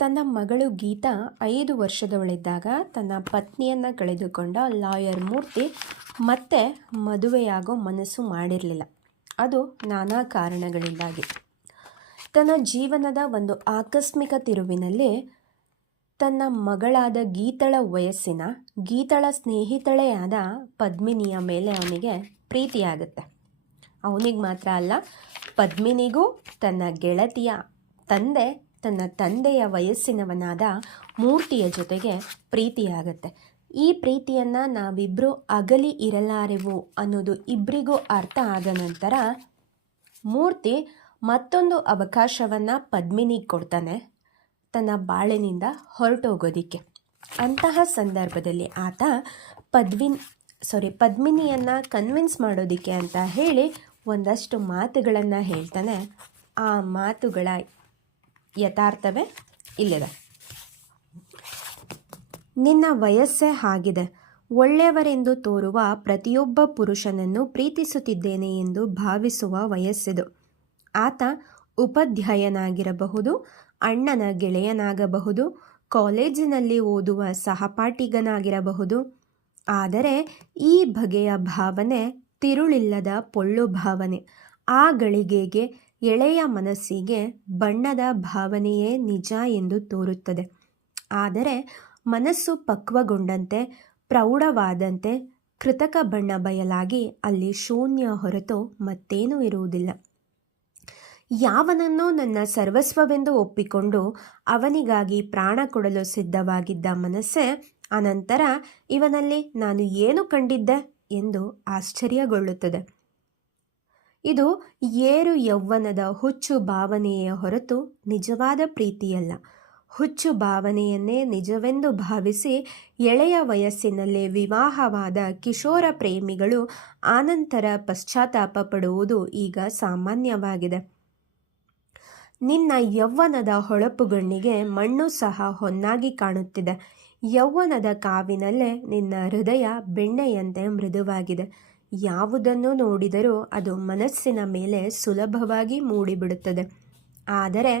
ತನ್ನ ಮಗಳು ಗೀತಾ ಐದು ವರ್ಷದವಳಿದ್ದಾಗ ತನ್ನ ಪತ್ನಿಯನ್ನು ಕಳೆದುಕೊಂಡ ಲಾಯರ್ ಮೂರ್ತಿ ಮತ್ತೆ ಮದುವೆಯಾಗೋ ಮನಸ್ಸು ಮಾಡಿರಲಿಲ್ಲ. ಅದು ನಾನಾ ಕಾರಣಗಳಿಂದಾಗಿ. ತನ್ನ ಜೀವನದ ಒಂದು ಆಕಸ್ಮಿಕ ತಿರುವಿನಲ್ಲಿ ತನ್ನ ಮಗಳಾದ ಗೀತಳ ವಯಸ್ಸಿನ ಗೀತಳ ಸ್ನೇಹಿತಳೇ ಆದ ಪದ್ಮಿನಿಯ ಮೇಲೆ ಅವನಿಗೆ ಪ್ರೀತಿಯಾಗುತ್ತೆ. ಅವನಿಗೆ ಮಾತ್ರ ಅಲ್ಲ, ಪದ್ಮಿನಿಗೂ ತನ್ನ ಗೆಳತಿಯ ತಂದೆ ತನ್ನ ತಂದೆಯ ವಯಸ್ಸಿನವನಾದ ಮೂರ್ತಿಯ ಜೊತೆಗೆ ಪ್ರೀತಿಯಾಗತ್ತೆ. ಈ ಪ್ರೀತಿಯನ್ನು ನಾವಿಬ್ಬರು ಅಗಲಿ ಇರಲಾರೆವು ಅನ್ನೋದು ಇಬ್ಬರಿಗೂ ಅರ್ಥ ಆದ ನಂತರ ಮೂರ್ತಿ ಮತ್ತೊಂದು ಅವಕಾಶವನ್ನು ಪದ್ಮಿನಿಗೆ ಕೊಡ್ತಾನೆ, ತನ್ನ ಬಾಳಿನಿಂದ ಹೊರಟೋಗೋದಿಕ್ಕೆ. ಅಂತಹ ಸಂದರ್ಭದಲ್ಲಿ ಆತ ಪದ್ವಿನ್ ಸಾರಿ ಪದ್ಮಿನಿಯನ್ನು ಕನ್ವಿನ್ಸ್ ಮಾಡೋದಿಕ್ಕೆ ಅಂತ ಹೇಳಿ ಒಂದಷ್ಟು ಮಾತುಗಳನ್ನು ಹೇಳ್ತಾನೆ. ಆ ಮಾತುಗಳ ಯಥಾರ್ಥವೇ ಇಲ್ಲಿದೆ. ನಿನ್ನ ವಯಸ್ಸೇ ಆಗಿದೆ. ಒಳ್ಳೆಯವರೆಂದು ತೋರುವ ಪ್ರತಿಯೊಬ್ಬ ಪುರುಷನನ್ನು ಪ್ರೀತಿಸುತ್ತಿದ್ದೇನೆ ಎಂದು ಭಾವಿಸುವ ವಯಸ್ಸಿದು. ಆತ ಉಪಾಧ್ಯಾಯನಾಗಿರಬಹುದು, ಅಣ್ಣನ ಗೆಳೆಯನಾಗಬಹುದು, ಕಾಲೇಜಿನಲ್ಲಿ ಓದುವ ಸಹಪಾಠಿಗನಾಗಿರಬಹುದು. ಆದರೆ ಈ ಬಗೆಯ ಭಾವನೆ ತಿರುಳಿಲ್ಲದ ಪೊಳ್ಳು ಭಾವನೆ. ಆ ಗಳಿಗೆಗೆ ಎಳೆಯ ಮನಸ್ಸಿಗೆ ಬಣ್ಣದ ಭಾವನೆಯೇ ನಿಜ ಎಂದು ತೋರುತ್ತದೆ. ಆದರೆ ಮನಸ್ಸು ಪಕ್ವಗೊಂಡಂತೆ, ಪ್ರೌಢವಾದಂತೆ ಕೃತಕ ಬಣ್ಣ ಬಯಲಾಗಿ ಅಲ್ಲಿ ಶೂನ್ಯ ಹೊರತು ಮತ್ತೇನೂ ಇರುವುದಿಲ್ಲ. ಯಾವನನ್ನೋ ನನ್ನ ಸರ್ವಸ್ವವೆಂದು ಒಪ್ಪಿಕೊಂಡು ಅವನಿಗಾಗಿ ಪ್ರಾಣ ಕೊಡಲು ಸಿದ್ಧವಾಗಿದ್ದ ಮನಸ್ಸೇ, ಅನಂತರ ಇವನಲ್ಲಿ ನಾನು ಏನು ಕಂಡಿದ್ದೆ ಎಂದು ಆಶ್ಚರ್ಯಗೊಳ್ಳುತ್ತದೆ. ಇದು ಏರು ಯೌವನದ ಹುಚ್ಚು ಭಾವನೆಯ ಹೊರತು ನಿಜವಾದ ಪ್ರೀತಿಯಲ್ಲ. ಹುಚ್ಚು ಭಾವನೆಯನ್ನೇ ನಿಜವೆಂದು ಭಾವಿಸಿ ಎಳೆಯ ವಯಸ್ಸಿನಲ್ಲೇ ವಿವಾಹವಾದ ಕಿಶೋರ ಪ್ರೇಮಿಗಳು ಆನಂತರ ಪಶ್ಚಾತ್ತಾಪ ಪಡುವುದು ಈಗ ಸಾಮಾನ್ಯವಾಗಿದೆ. ನಿನ್ನ ಯೌವನದ ಹೊಳಪುಗಣ್ಣಿಗೆ ಮಣ್ಣು ಸಹ ಹೊನ್ನಾಗಿ ಕಾಣುತ್ತಿದೆ. ಯೌವನದ ಕಾವಿನಲ್ಲೇ ನಿನ್ನ ಹೃದಯ ಬೆಣ್ಣೆಯಂತೆ ಮೃದುವಾಗಿದೆ. ಯಾವುದನ್ನು ನೋಡಿದರೂ ಅದು ಮನಸ್ಸಿನ ಮೇಲೆ ಸುಲಭವಾಗಿ ಮೂಡಿಬಿಡುತ್ತದೆ. ಆದರೆ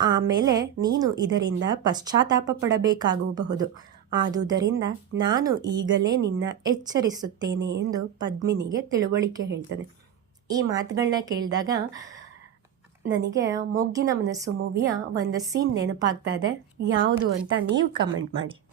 ಆಮೇಲೆ ನೀನು ಇದರಿಂದ ಪಶ್ಚಾತ್ತಾಪ ಪಡಬೇಕಾಗಬಹುದು. ಆದುದರಿಂದ ನಾನು ಈಗಲೇ ನಿನ್ನ ಎಚ್ಚರಿಸುತ್ತೇನೆ ಎಂದು ಪದ್ಮಿನಿಗೆ ತಿಳುವಳಿಕೆ ಹೇಳ್ತಾನೆ ಈ ಮಾತುಗಳನ್ನ ಕೇಳಿದಾಗ ನನಗೆ ಮೊಗ್ಗಿನ ಮನಸ್ಸು ಮೂವಿಯ ಒಂದು ಸೀನ್ ನೆನಪಾಗ್ತಾ ಇದೆ. ಯಾವುದು ಅಂತ ನೀವು ಕಮೆಂಟ್ ಮಾಡಿ.